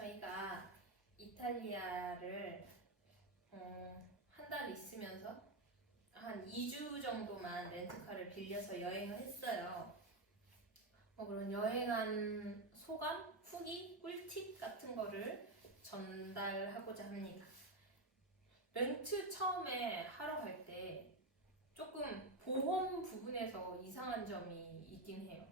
저희가 이탈리아를 한 달 있으면서 한 2주 정도만 렌트카를 빌려서 여행을 했어요. 그런 여행한 소감, 후기, 꿀팁 같은 거를 전달하고자 합니다. 렌트 처음에 하러 갈 때 조금 보험 부분에서 이상한 점이 있긴 해요.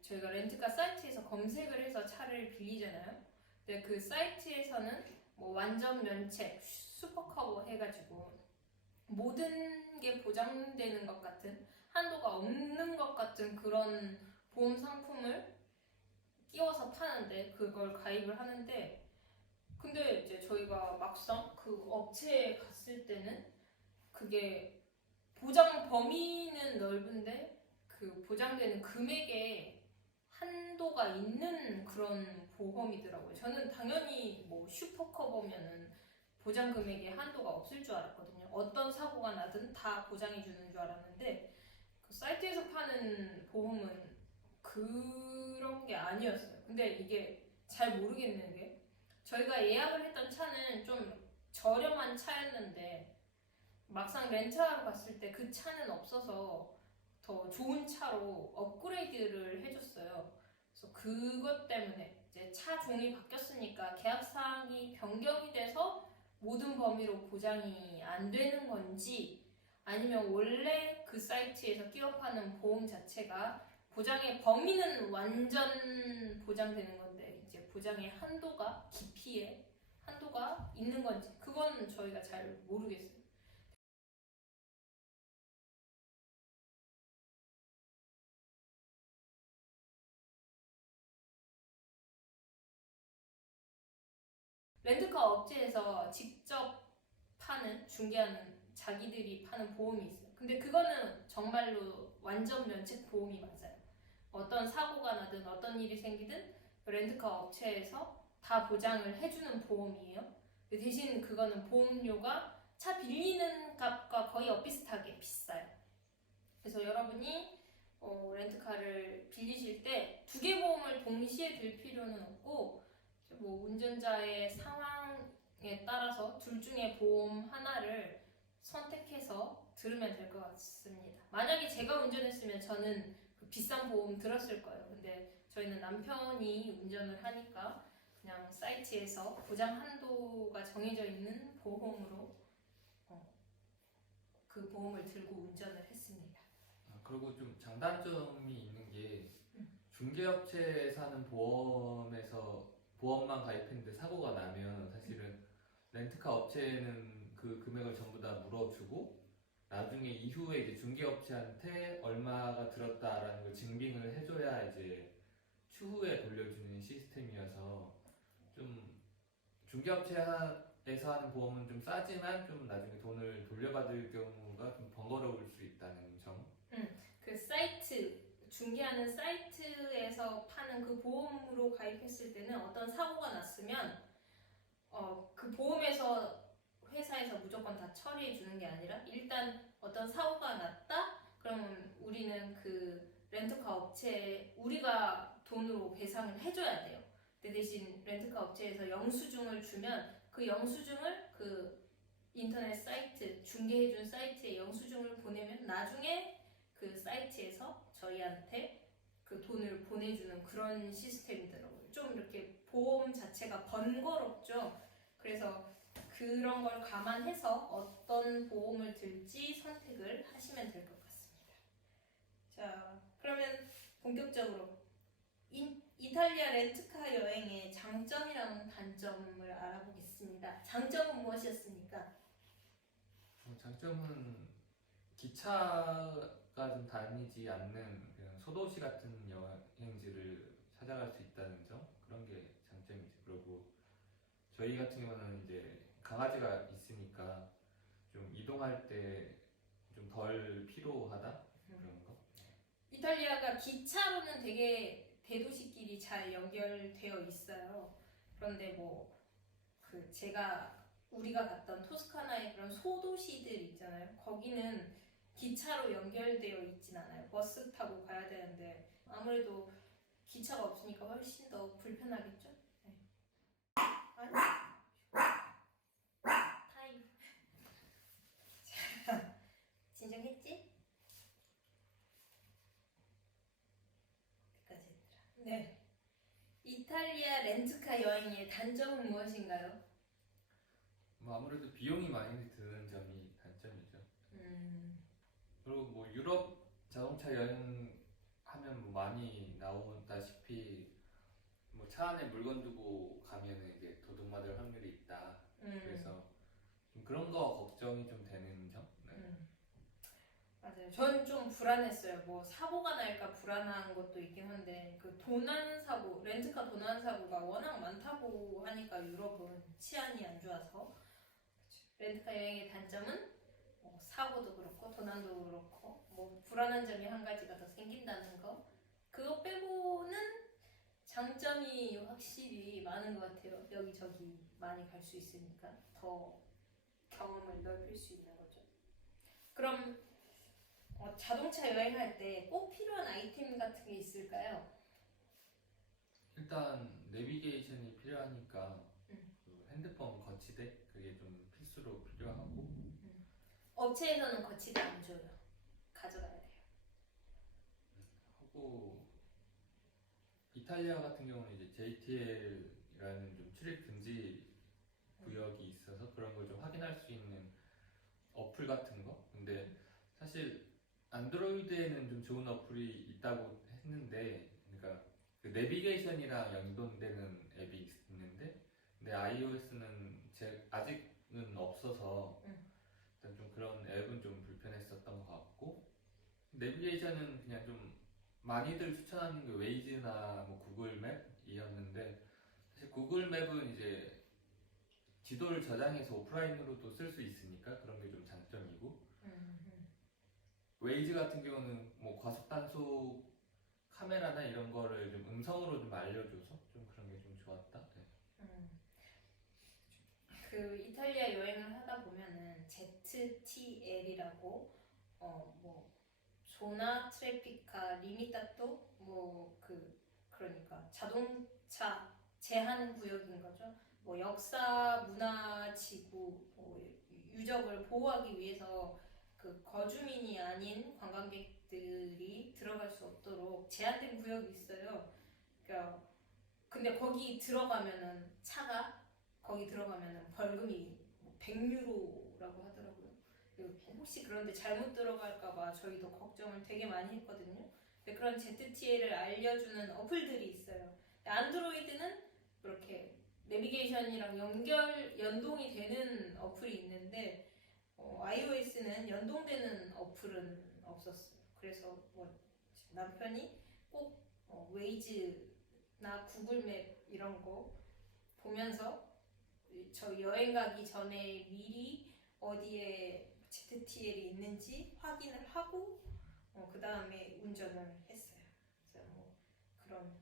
저희가 렌트카 사이트에서 검색을 해서 차를 빌리잖아요. 근데 그 사이트에서는 뭐 완전 면책, 슈퍼커버 해가지고 모든 게 보장되는 것 같은, 한도가 없는 것 같은 그런 보험 상품을 끼워서 파는데, 그걸 가입을 하는데, 근데 이제 저희가 막상 그 업체에 갔을 때는 그게 보장 범위는 넓은데 그 보장되는 금액에 한도가 있는 그런 보험이더라고요. 저는 당연히 뭐 슈퍼커버면은 보장 금액에 한도가 없을 줄 알았거든요. 어떤 사고가 나든 다 보장해 주는 줄 알았는데 그 사이트에서 파는 보험은 그런 게 아니었어요. 근데 이게 잘 모르겠는 게, 저희가 예약을 했던 차는 좀 저렴한 차였는데 막상 렌트하러 갔을 때 그 차는 없어서 더 좋은 차로 업그레이드를 해줬어요. 그래서 그것 때문에 이제 차 종이 바뀌었으니까 계약 사항이 변경이 돼서 모든 범위로 보장이 안 되는 건지, 아니면 원래 그 사이트에서 끼워 파는 보험 자체가 보장의 범위는 완전 보장되는 건데 이제 보장의 한도가, 깊이에 한도가 있는 건지, 그건 저희가 잘 모르겠어요. 렌트카 업체에서 직접 파는, 중개하는, 자기들이 파는 보험이 있어요. 근데 그거는 정말로 완전 면책 보험이 맞아요. 어떤 사고가 나든 어떤 일이 생기든 렌트카 업체에서 다 보장을 해주는 보험이에요. 대신 그거는 보험료가 차 빌리는 값과 거의 엇비슷하게 비싸요. 그래서 여러분이 렌트카를 빌리실 때 두 개 보험을 동시에 들 필요는 없고, 뭐 운전자의 상황에 따라서 둘 중에 보험 하나를 선택해서 들으면 될 것 같습니다. 만약에 제가 운전했으면 저는 그 비싼 보험 들었을 거예요. 근데 저희는 남편이 운전을 하니까 그냥 사이트에서 보장 한도가 정해져 있는 보험으로 그 보험을 들고 운전을 했습니다. 그리고 좀 장단점이 있는 게 중개업체에서 하는 보험에서 보험만 가입했는데 사고가 나면 사실은 렌트카 업체는 그 금액을 전부 다 물어주고 나중에 이후에 이제 중개업체한테 얼마가 들었다라는 걸 증빙을 해줘야 이제 추후에 돌려주는 시스템이어서 좀 중개업체에서 하는 보험은 좀 싸지만 좀 나중에 돈을 돌려받을 경우가 좀 번거로울 수 있다는 점. 그 사이트, 중개하는 사이트에서 파는 그 보험으로 가입했을 때는 어떤 사고가 났으면 그 보험에서, 회사에서 무조건 다 처리해 주는 게 아니라 일단 어떤 사고가 났다? 그러면 우리는 그 렌트카 업체에 우리가 돈으로 배상을 해줘야 돼요. 근데 대신 렌트카 업체에서 영수증을 주면 그 영수증을 그 인터넷 사이트, 중개해준 사이트에 영수증을 보내면 나중에 그 사이트에서 저희한테 그 돈을 보내주는 그런 시스템이더라고요. 좀 이렇게 보험 자체가 번거롭죠. 그래서 그런 걸 감안해서 어떤 보험을 들지 선택을 하시면 될 것 같습니다. 자, 그러면 본격적으로 이탈리아 렌트카 여행의 장점이랑 단점을 알아보겠습니다. 장점은 무엇이었습니까? 장점은 기차가 좀 다니지 않는 그냥 소도시 같은 여행지를 찾아갈 수 있다는 점, 그런 게 장점이죠. 그리고 저희 같은 경우는 이제 강아지가 있으니까 좀 이동할 때 좀 덜 피로하다 그런 거. 이탈리아가 기차로는 되게 대도시끼리 잘 연결되어 있어요. 그런데 뭐 우리가 갔던 토스카나의 그런 소도시들 있잖아요. 거기는 기차로 연결되어 있진 않아요. 버스 타고 가야 되는데 아무래도 기차가 없으니까 훨씬 더 불편하겠죠. 네. 렌트카 여행의 단점은 무엇인가요? 뭐 아무래도 비용이 많이 드는 점이 단점이죠. 음, 그리고 뭐 유럽 자동차 여행하면 뭐 많이 나오다시피 뭐 차 안에 물건 두고 가면은 이제 도둑맞을 확률이 있다. 그래서 좀 그런 거 걱정이 좀 되는 점. 네. 맞아요. 전 좀 불안했어요. 뭐 사고가 날까 불안한 것도 있긴 한데 그 도난 사고, 렌트카 도난 사고가 워낙 많다고 하니까 유럽은 치안이 안 좋아서 렌트카 여행의 단점은 뭐 사고도 그렇고 도난도 그렇고 뭐 불안한 점이 한 가지가 더 생긴다는 거. 그거 빼고는 장점이 확실히 많은 것 같아요. 여기저기 많이 갈 수 있으니까 더 경험을 넓힐 수 있는 거죠. 그럼 자동차 여행할 때 꼭 필요한 아이템 같은 게 있을까요? 일단 내비게이션이 필요하니까 음. 그 핸드폰 거치대 그게 좀 필수로 필요하고 업체에서는 거치대 안 줘요. 가져가야 돼요. 하고 이탈리아 같은 경우는 이제 JTL이라는 좀 출입 금지 구역이 있어서 그런 걸 좀 확인할 수 있는 어플 같은 거. 근데 사실 안드로이드에는 좀 좋은 어플이 있다고 했는데, 그러니까 그 내비게이션이랑 연동되는 앱이 있는데, 근데 iOS는 아직은 없어서 일단 좀 그런 앱은 좀 불편했었던 것 같고, 내비게이션은 그냥 좀 많이들 추천하는 게 웨이즈나 뭐 구글 맵이었는데, 사실 구글 맵은 이제 지도를 저장해서 오프라인으로도 쓸 수 있으니까 그런 게 좀 장점이고, 웨이즈 같은 경우는 뭐 과속 단속 카메라나 이런 거를 좀 음성으로 좀 알려줘서 좀 그런 게 좀 좋았다. 네. 그 이탈리아 여행을 하다 보면은 ZTL이라고 뭐 조나 트래피카 리미타토 뭐 그러니까 자동차 제한 구역인 거죠. 뭐 역사 문화 지구 뭐 유적을 보호하기 위해서 그 거주민이 아닌 관광객들이 들어갈 수 없도록 제한된 구역이 있어요. 그러니까 근데 거기 들어가면은 차가 거기 들어가면은 벌금이 100유로라고 하더라고요. 혹시 그런데 잘못 들어갈까봐 저희도 걱정을 되게 많이 했거든요. 근데 그런 ZTL을 알려주는 어플들이 있어요. 안드로이드는 이렇게 내비게이션이랑 연동이 되는 어플이 있는데 iOS는 연동되는 어플은 없었어요. 그래서 뭐 남편이 꼭 웨이즈나 구글맵 이런 거 보면서 저 여행 가기 전에 미리 어디에 ZTL이 있는지 확인을 하고 그 다음에 운전을 했어요. 그래서 뭐 그런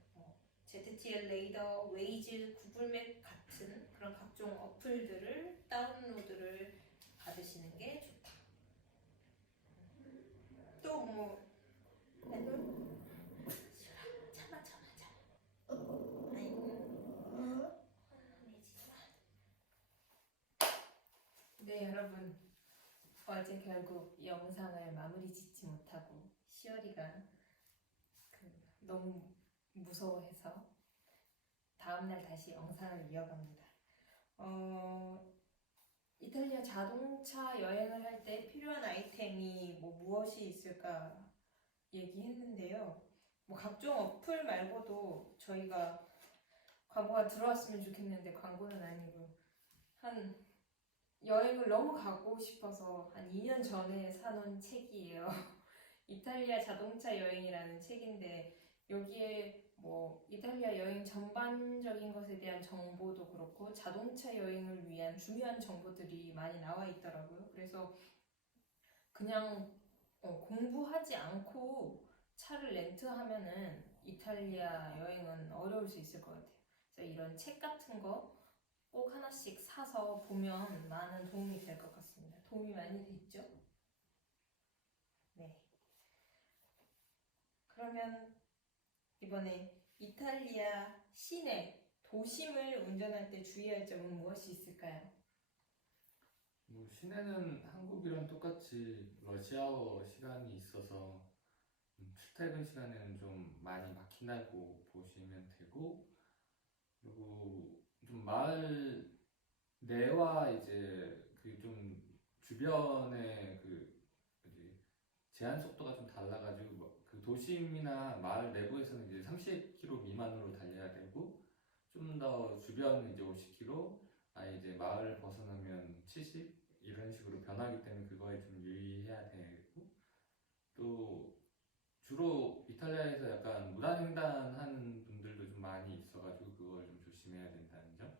ZTL 레이더, 웨이즈, 구글맵 같은 그런 각종 어플들을 다운로드를 받으시는 게 좋다. 또 뭐 참아. 아이고. 네 여러분. 어제 결국 영상을 마무리 짓지 못하고 시어리가 너무 무서워해서 다음날 다시 영상을 이어갑니다. 이탈리아 자동차 여행을 할 때 필요한 아이템이 뭐 무엇이 있을까 얘기했는데요. 뭐 각종 어플 말고도 저희가 광고가 들어왔으면 좋겠는데 광고는 아니고 한 여행을 너무 가고 싶어서 한 2년 전에 사놓은 책이에요. 이탈리아 자동차 여행이라는 책인데 여기에 뭐 이탈리아 여행 전반적인 것에 대한 정보도 그렇고 자동차 여행을 위한 중요한 정보들이 많이 나와 있더라고요. 그래서 그냥 공부하지 않고 차를 렌트하면은 이탈리아 여행은 어려울 수 있을 것 같아요. 그래서 이런 책 같은 거 꼭 하나씩 사서 보면 많은 도움이 될 것 같습니다. 도움이 많이 됐죠? 네. 그러면 이번에 이탈리아 시내 도심을 운전할 때 주의할 점은 무엇이 있을까요? 뭐 시내는 한국이랑 똑같이 러시아워 시간이 있어서 출퇴근 시간에는 좀 많이 막힌다고 보시면 되고, 그리고 좀 마을 내와 이제 그 좀 주변의 그 뭐지 제한 속도가 좀 달라가지고 그 도심이나 마을 내부에서는 이제 30km 미만으로 달려야 되고 좀 더 주변 이제 50km 이제 마을 벗어나면 70 이런 식으로 변하기 때문에 그거에 좀 유의해야 되고 또 주로 이탈리아에서 약간 무단횡단하는 분들도 좀 많이 있어가지고 그걸 좀 조심해야 된다는 점.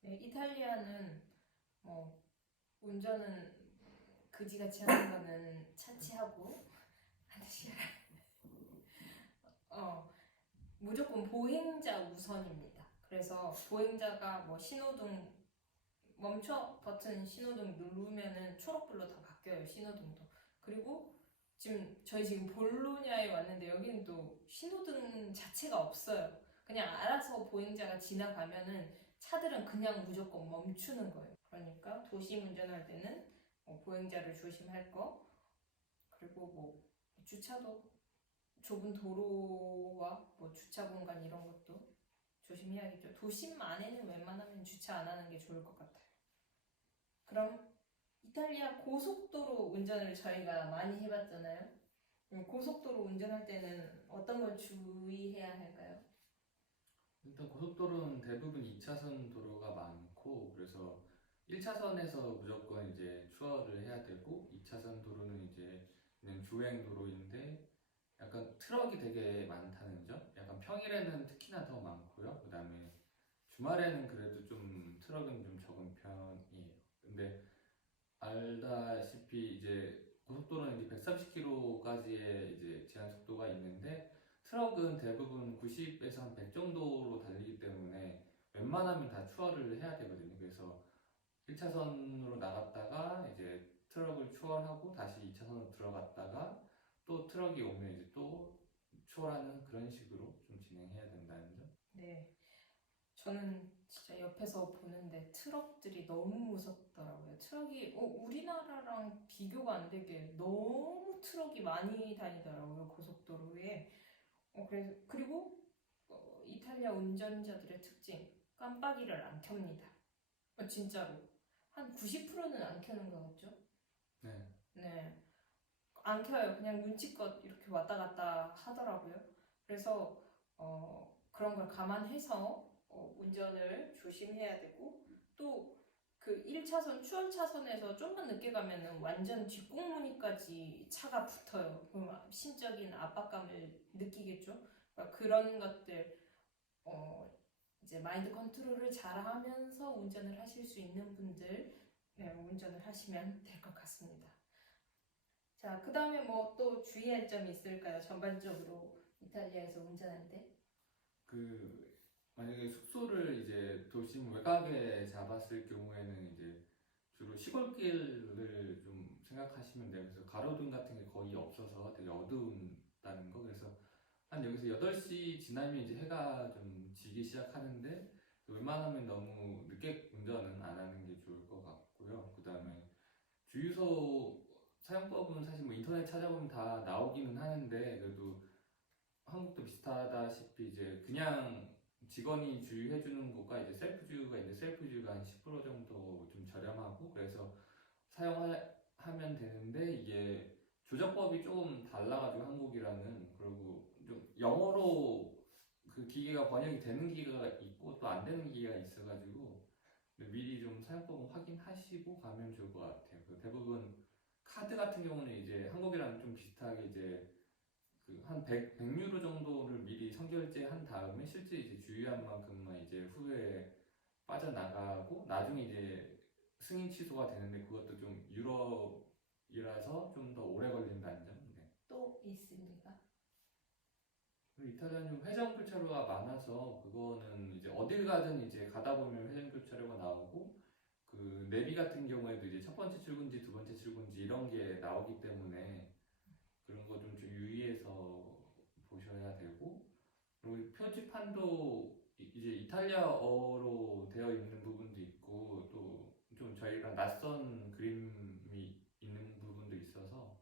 네, 이탈리아는 뭐 운전은 그지같이 하는 거는 차치하고 반드시 무조건 보행자 우선입니다. 그래서 보행자가 뭐 신호등 멈춰 버튼 신호등 누르면은 초록불로 다 바뀌어요. 신호등도. 그리고 저희 지금 볼로냐에 왔는데 여기는 또 신호등 자체가 없어요. 그냥 알아서 보행자가 지나가면은 차들은 그냥 무조건 멈추는 거예요. 그러니까 도심 운전할 때는 보행자를 조심할 거, 그리고 뭐 주차도 좁은 도로와 뭐 주차 공간 이런 것도 조심해야겠죠. 도심 안에는 웬만하면 주차 안 하는 게 좋을 것 같아요. 그럼 이탈리아 고속도로 운전을 저희가 많이 해봤잖아요. 고속도로 운전할 때는 어떤 걸 주의해야 할까요? 일단 고속도로는 대부분 2차선 도로가 많고 그래서 1차선에서 무조건 이제 추월을 해야 되고 2차선 도로는 이제 그냥 주행 도로인데 약간 트럭이 되게 많다는 점? 약간 평일에는 특히나 더 많고요. 그 다음에 주말에는 그래도 좀 트럭은 좀 적은 편이에요. 근데 알다시피 이제 고속도로는 이제 130km까지의 이제 제한 속도가 있는데 트럭은 대부분 90에서 한 100 정도로 달리기 때문에 웬만하면 다 추월을 해야 되거든요. 그래서 1차선으로 나갔다가 이제 트럭을 추월하고 다시 2차선으로 들어갔다가 또 트럭이 오면 이제 또 추월하는 그런 식으로 좀 진행해야 된다는 점. 네. 저는 진짜 옆에서 보는데 트럭들이 너무 무섭더라고요. 트럭이 우리나라랑 비교가 안 되게 너무 트럭이 많이 다니더라고요. 고속도로에. 그리고 이탈리아 운전자들의 특징, 깜빡이를 안 켭니다. 진짜로. 한 90%는 안 켜는 것 같죠? 네. 네. 안 켜요. 그냥 눈치껏 이렇게 왔다 갔다 하더라고요. 그래서 그런 걸 감안해서 운전을 조심해야 되고 또 그 1차선 추월 차선에서 좀만 늦게 가면은 완전 뒷공무니까지 차가 붙어요. 그럼 심적인 압박감을 느끼겠죠. 그러니까 그런 것들 이제 마인드 컨트롤을 잘하면서 운전을 하실 수 있는 분들 운전을 하시면 될 것 같습니다. 자, 그 다음에 뭐 또 주의할 점이 있을까요? 전반적으로 이탈리아에서 운전할 때? 만약에 숙소를 이제 도심 외곽에 잡았을 경우에는 이제 주로 시골길을 좀 생각하시면 돼요. 그래서 가로등 같은 게 거의 없어서 되게 어두운다는 거. 그래서 한 여기서 8시 지나면 이제 해가 좀 지기 시작하는데 웬만하면 너무 늦게 운전은 안 하는 게 좋을 것 같고요. 그 다음에 주유소 사용법은 사실 뭐 인터넷 찾아보면 다 나오기는 하는데 그래도 한국도 비슷하다시피 이제 그냥 직원이 주유해주는 것과 이제 셀프 주유가 있는데 셀프 주유가 한 10% 정도 좀 저렴하고 그래서 사용하면 되는데 이게 조정법이 조금 달라가지고 한국이랑은 그리고 좀 영어로 그 기계가 번역이 되는 기계가 있고 또 안 되는 기계가 있어가지고 미리 좀 사용법은 확인하시고 가면 좋을 것 같아요. 그 대부분 카드 같은 경우는 이제 한국이랑 좀 비슷하게 이제 그 한 100유로 정도를 미리 선결제 한 다음에 실제 이제 주유한 만큼만 이제 후에 빠져나가고 나중에 이제 승인 취소가 되는데 그것도 좀 유럽이라서 좀 더 오래 걸린다는 점. 네. 또 있습니까? 그리고 이탈리아는 좀 회전 교차로가 많아서 그거는 이제 어딜 가든 이제 가다 보면 회전 교차로가 나오고 그 내비 같은 경우에도 이제 첫 번째 출근지, 두 번째 출근지 이런 게 나오기 때문에 그런 거 좀 유의해서 보셔야 되고 그리고 표지판도 이제 이탈리아어로 되어 있는 부분도 있고 또 좀 저희가 낯선 그림이 있는 부분도 있어서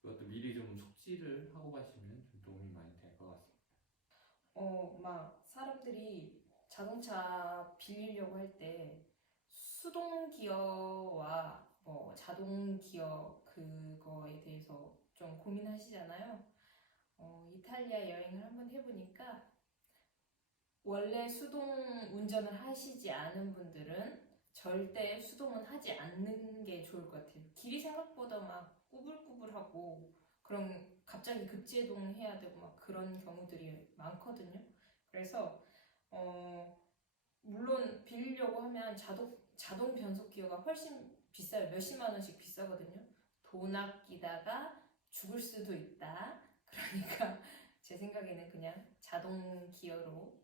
그것도 미리 좀 숙지를 하고 가시면 좀 도움이 많이 될 것 같습니다. 막 사람들이 자동차 빌리려고 할 때 수동 기어와 뭐 자동 기어 그거에 대해서 좀 고민하시잖아요. 이탈리아 여행을 한번 해보니까 원래 수동 운전을 하시지 않은 분들은 절대 수동은 하지 않는 게 좋을 것 같아요. 길이 생각보다 막 꾸불꾸불하고 그럼 갑자기 급제동해야 되고 막 그런 경우들이 많거든요. 그래서 물론 빌리려고 하면 자동 변속 기어가 훨씬 비싸요. 몇십만 원씩 비싸거든요. 돈 아끼다가 죽을 수도 있다. 그러니까 제 생각에는 그냥 자동 기어로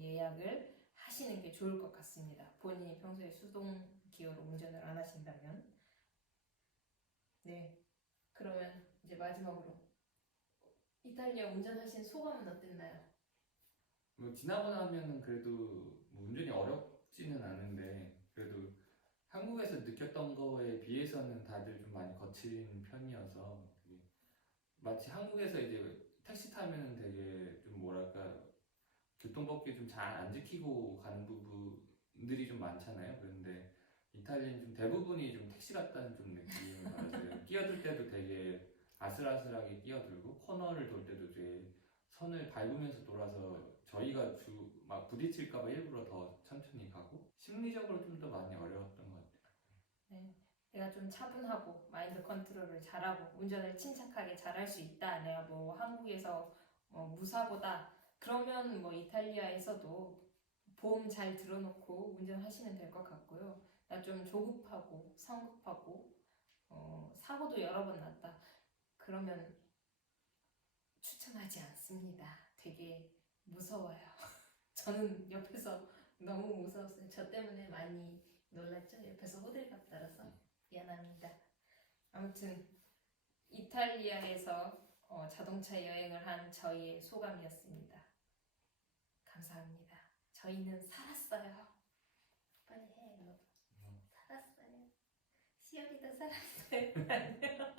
예약을 하시는 게 좋을 것 같습니다. 본인이 평소에 수동 기어로 운전을 안 하신다면. 네. 그러면 이제 마지막으로 이탈리아 운전하신 소감은 어땠나요? 뭐 지나고 나면은 그래도 뭐 운전이 어렵지는 않은데 그래도 한국에서 느꼈던 거에 비해서는 다들 좀 많이 거친 편이어서 마치 한국에서 이제 택시 타면은 되게 좀 뭐랄까 교통법규 좀 잘 안 지키고 가는 부분들이 좀 많잖아요. 그런데 이탈리아는 좀 대부분이 좀 택시 같다는 좀 느낌을 받았어요. 끼어들 때도 되게 아슬아슬하게 끼어들고 코너를 돌 때도 되게 선을 밟으면서 돌아서 저희가 막 부딪힐까봐 일부러 더 천천히 가고 심리적으로 좀 더 많이 어려웠던 것 같아요. 네. 내가 좀 차분하고 마인드 컨트롤을 잘하고 운전을 침착하게 잘할 수 있다. 내가 뭐 한국에서 무사고다. 그러면 뭐 이탈리아에서도 보험 잘 들어놓고 운전하시면 될 것 같고요. 나 좀 조급하고 성급하고 사고도 여러 번 났다. 그러면 추천하지 않습니다. 되게 무서워요. 저는 옆에서 너무 무서웠어요. 저 때문에 많이 놀랐죠? 옆에서 호들갑 떨어서 미안합니다. 아무튼 이탈리아에서 자동차 여행을 한 저희의 소감이었습니다. 감사합니다. 저희는 살았어요. 빨리 해, 여러분. 살았어요. 시연이도 살았어요.